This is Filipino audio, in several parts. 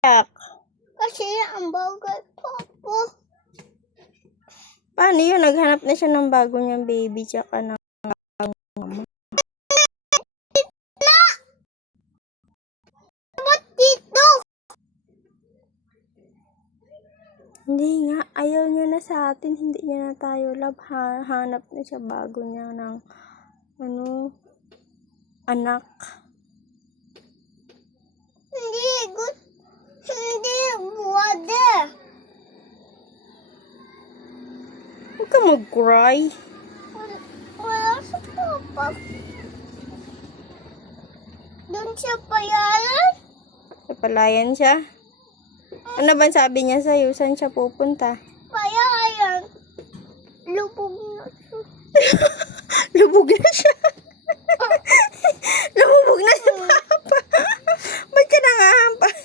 Kasi ang bagay po. Paano yun? Naghanap na siya ng bago niyang baby tsaka ng mama. Ba't dito? Hindi nga. Ayaw niya na sa atin. Hindi niya na tayo love. Hanap na siya bago niya ng anak. Hindi good. Hindi water. Huwag ka mag-cry. Wala sa papa. Doon siya payalan. Napalayan siya. Ano ba sabi niya sa'yo? Saan siya pupunta? Payalan. Lubog na siya. Lubog na siya. Lumubog na si Papa. Ba't ka nangahampas?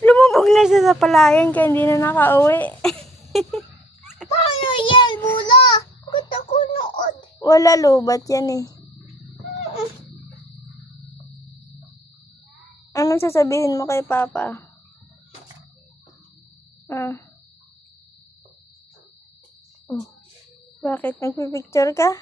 Lumubog na siya sa palayan kaya hindi na nakauwi. Paano yan, Bula? Bakit ako nood? Wala lobat yan eh. Anong sasabihin mo kay Papa? Oh, bakit? Nagpipicture ka?